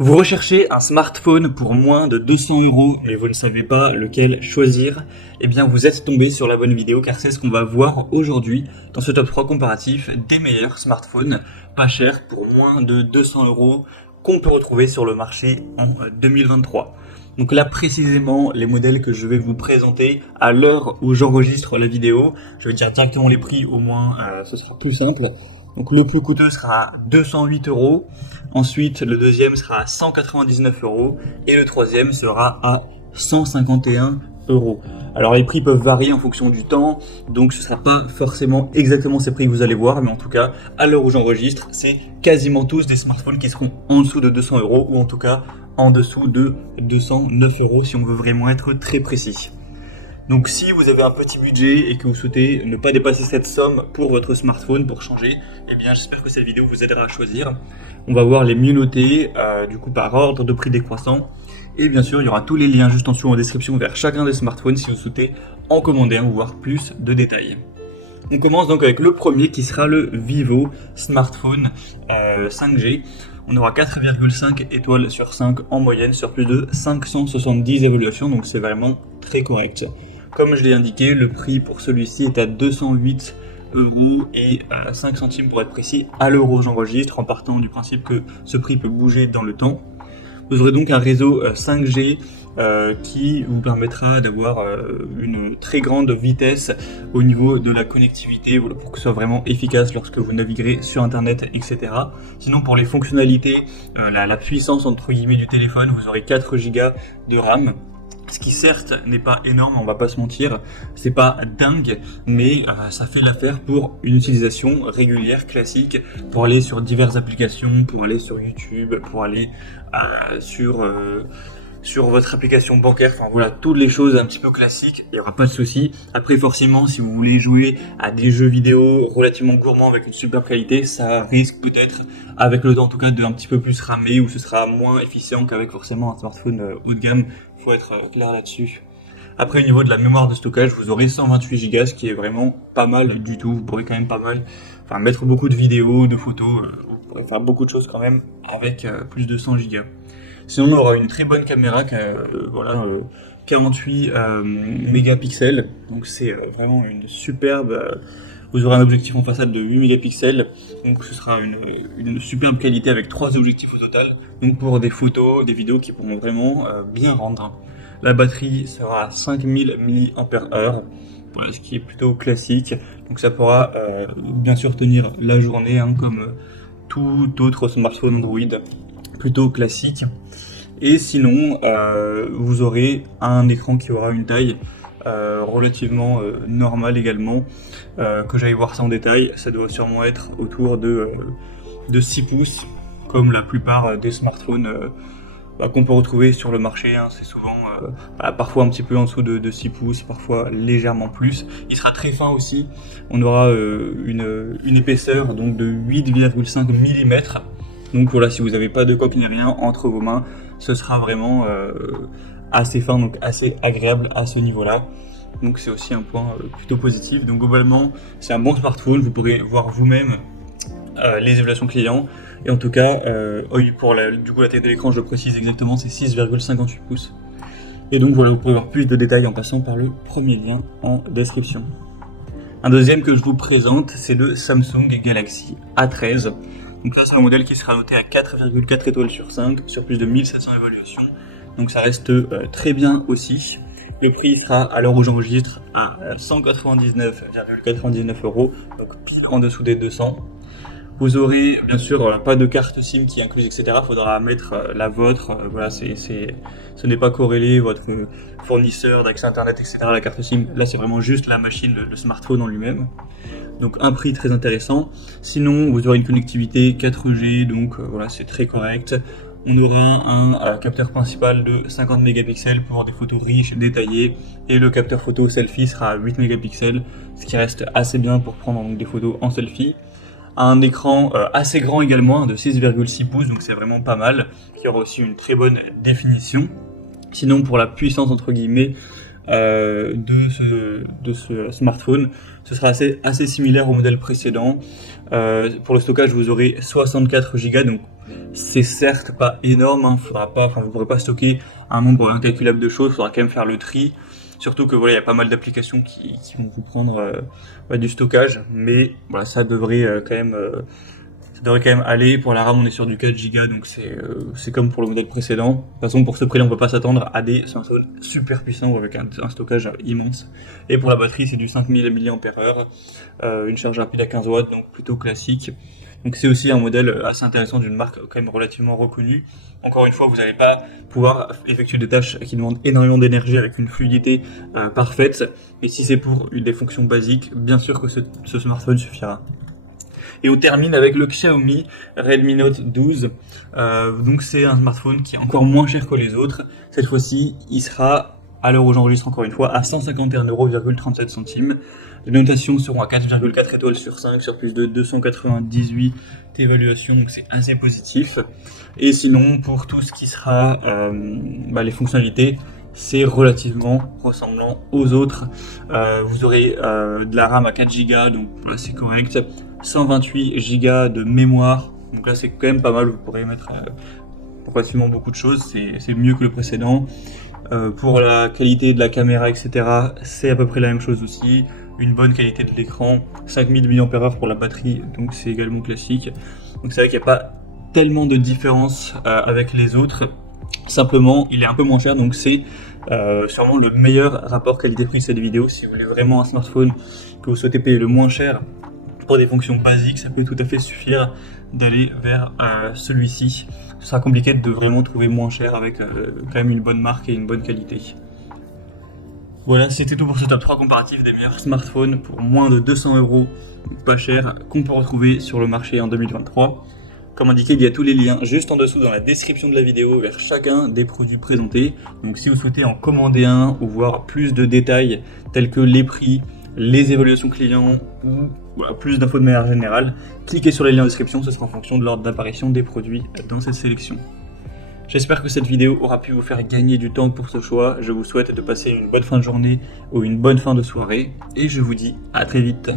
Vous recherchez un smartphone pour moins de 200 euros, mais vous ne savez pas lequel choisir. Eh bien, vous êtes tombé sur la bonne vidéo car c'est ce qu'on va voir aujourd'hui dans ce top 3 comparatif des meilleurs smartphones pas chers pour moins de 200 euros qu'on peut retrouver sur le marché en 2023. Donc là, précisément, les modèles que je vais vous présenter à l'heure où j'enregistre la vidéo, je vais dire directement les prix, au moins ce sera plus simple. Donc le plus coûteux sera 208 euros. Ensuite, le deuxième sera à 199 euros et le troisième sera à 151 euros. Alors les prix peuvent varier en fonction du temps, donc ce ne sera pas forcément exactement ces prix que vous allez voir, mais en tout cas, à l'heure où j'enregistre, c'est quasiment tous des smartphones qui seront en dessous de 200 euros ou en tout cas en dessous de 209 euros si on veut vraiment être très précis. Donc si vous avez un petit budget et que vous souhaitez ne pas dépasser cette somme pour votre smartphone pour changer, eh bien j'espère que cette vidéo vous aidera à choisir. On va voir les mieux notés, du coup par ordre de prix décroissant. Et bien sûr, il y aura tous les liens juste en dessous en description vers chacun des smartphones si vous souhaitez en commander un ou voir plus de détails. On commence donc avec le premier qui sera le Vivo Smartphone 5G. On aura 4,5 étoiles sur 5 en moyenne sur plus de 570 évaluations, donc c'est vraiment très correct. Comme je l'ai indiqué, le prix pour celui-ci est à 208 euros et 5 centimes pour être précis, à l'euro j'enregistre, en partant du principe que ce prix peut bouger dans le temps. Vous aurez donc un réseau 5G qui vous permettra d'avoir une très grande vitesse au niveau de la connectivité, voilà, pour que ce soit vraiment efficace lorsque vous naviguerez sur internet, etc. Sinon pour les fonctionnalités, la puissance entre guillemets du téléphone, vous aurez 4 Go de RAM. Ce qui certes n'est pas énorme, on va pas se mentir, c'est pas dingue, mais ça fait l'affaire pour une utilisation régulière, classique, pour aller sur diverses applications, pour aller sur YouTube, pour aller sur votre application bancaire, enfin voilà, toutes les choses un petit peu classiques, il n'y aura pas de souci. Après forcément, si vous voulez jouer à des jeux vidéo relativement gourmands avec une super qualité, ça risque peut-être, avec le temps en tout cas, de un petit peu plus ramer, ou ce sera moins efficient qu'avec forcément un smartphone haut de gamme, il faut être clair là-dessus. Après au niveau de la mémoire de stockage, vous aurez 128 Go, ce qui est vraiment pas mal du tout, vous pourrez quand même pas mal, enfin mettre beaucoup de vidéos, de photos, vous pourrez faire beaucoup de choses quand même avec plus de 100 Go. Sinon, on aura une très bonne caméra, 48 mégapixels, donc c'est vraiment une superbe. Vous aurez un objectif en façade de 8 mégapixels, donc ce sera une superbe qualité avec 3 objectifs au total, donc pour des photos, des vidéos qui pourront vraiment bien rendre. La batterie sera à 5000 mAh, voilà, ce qui est plutôt classique, donc ça pourra bien sûr tenir la journée, hein, comme tout autre smartphone Android plutôt classique. Et sinon, vous aurez un écran qui aura une taille relativement normale également, que j'aille voir ça en détail, ça doit sûrement être autour de 6 pouces, comme la plupart des smartphones qu'on peut retrouver sur le marché, hein. C'est souvent parfois un petit peu en dessous de 6 pouces, parfois légèrement plus. Il sera très fin aussi, on aura une épaisseur donc de 8,5 mm. Donc voilà, si vous n'avez pas de coque ni rien entre vos mains, ce sera vraiment assez fin, donc assez agréable à ce niveau-là. Donc c'est aussi un point plutôt positif. Donc globalement, c'est un bon smartphone, vous pourrez voir vous-même les évaluations clients. Et en tout cas, pour du coup la taille de l'écran, je le précise exactement, c'est 6,58 pouces. Et donc voilà, vous pouvez voir plus de détails en passant par le premier lien en description. Un deuxième que je vous présente, c'est le Samsung Galaxy A13. Donc là, c'est un modèle qui sera noté à 4,4 étoiles sur 5, sur plus de 1700 évaluations. Donc ça reste très bien aussi. Le prix sera, à l'heure où j'enregistre, à 199,99 euros, donc pile en dessous des 200. Vous aurez bien sûr pas de carte SIM qui est incluse, etc. Il faudra mettre la vôtre. Voilà, ce n'est pas corrélé, votre fournisseur d'accès internet, etc. La carte SIM, là c'est vraiment juste la machine, le smartphone en lui-même. Donc un prix très intéressant. Sinon, vous aurez une connectivité 4G, donc voilà, c'est très correct. On aura un capteur principal de 50 mégapixels pour des photos riches, détaillées, et le capteur photo selfie sera à 8 mégapixels, ce qui reste assez bien pour prendre donc des photos en selfie. Un écran assez grand également, de 6,6 pouces, donc c'est vraiment pas mal, qui aura aussi une très bonne définition. Sinon, pour la puissance entre guillemets de ce smartphone, ce sera assez similaire au modèle précédent. Pour le stockage, vous aurez 64 Go, donc C'est certes pas énorme, hein, vous ne pourrez pas stocker un nombre incalculable de choses, il faudra quand même faire le tri. Surtout que voilà, il y a pas mal d'applications qui vont vous prendre du stockage, mais voilà, ça devrait quand même aller. Pour la RAM, on est sur du 4 Go, donc c'est comme pour le modèle précédent. De toute façon, pour ce prix-là, on peut pas s'attendre à des smartphones super puissants avec un stockage immense. Et pour la batterie, c'est du 5000 mAh, une charge rapide à 15 watts, donc plutôt classique. Donc c'est aussi un modèle assez intéressant d'une marque quand même relativement reconnue. Encore une fois, vous n'allez pas pouvoir effectuer des tâches qui demandent énormément d'énergie avec une fluidité parfaite. Mais si c'est pour des fonctions basiques, bien sûr que ce smartphone suffira. Et on termine avec le Xiaomi Redmi Note 12. Donc c'est un smartphone qui est encore moins cher que les autres. Cette fois-ci, il sera, à l'heure où j'enregistre encore une fois, à 151,37 €. Les notations seront à 4,4 étoiles sur 5 sur plus de 298 évaluations, donc c'est assez positif. Et sinon, pour tout ce qui sera les fonctionnalités, c'est relativement ressemblant aux autres. Vous aurez de la RAM à 4 Go, donc là c'est correct. 128 Go de mémoire, donc là c'est quand même pas mal, vous pourrez mettre relativement beaucoup de choses, c'est mieux que le précédent. Pour la qualité de la caméra, etc., c'est à peu près la même chose aussi. Une bonne qualité de l'écran, 5000 mAh pour la batterie, donc c'est également classique. Donc c'est vrai qu'il n'y a pas tellement de différence avec les autres. Simplement, il est un peu moins cher, donc c'est sûrement le meilleur rapport qualité-prix de cette vidéo. Si vous voulez vraiment un smartphone que vous souhaitez payer le moins cher pour des fonctions basiques, ça peut tout à fait suffire d'aller vers celui-ci. Ce sera compliqué de vraiment trouver moins cher avec quand même une bonne marque et une bonne qualité. Voilà, c'était tout pour ce top 3 comparatif des meilleurs smartphones pour moins de 200 €, pas cher, qu'on peut retrouver sur le marché en 2023. Comme indiqué, il y a tous les liens juste en dessous dans la description de la vidéo vers chacun des produits présentés. Donc si vous souhaitez en commander un ou voir plus de détails tels que les prix, les évaluations clients ou plus d'infos de manière générale, cliquez sur les liens en description, ce sera en fonction de l'ordre d'apparition des produits dans cette sélection. J'espère que cette vidéo aura pu vous faire gagner du temps pour ce choix. Je vous souhaite de passer une bonne fin de journée ou une bonne fin de soirée et je vous dis à très vite.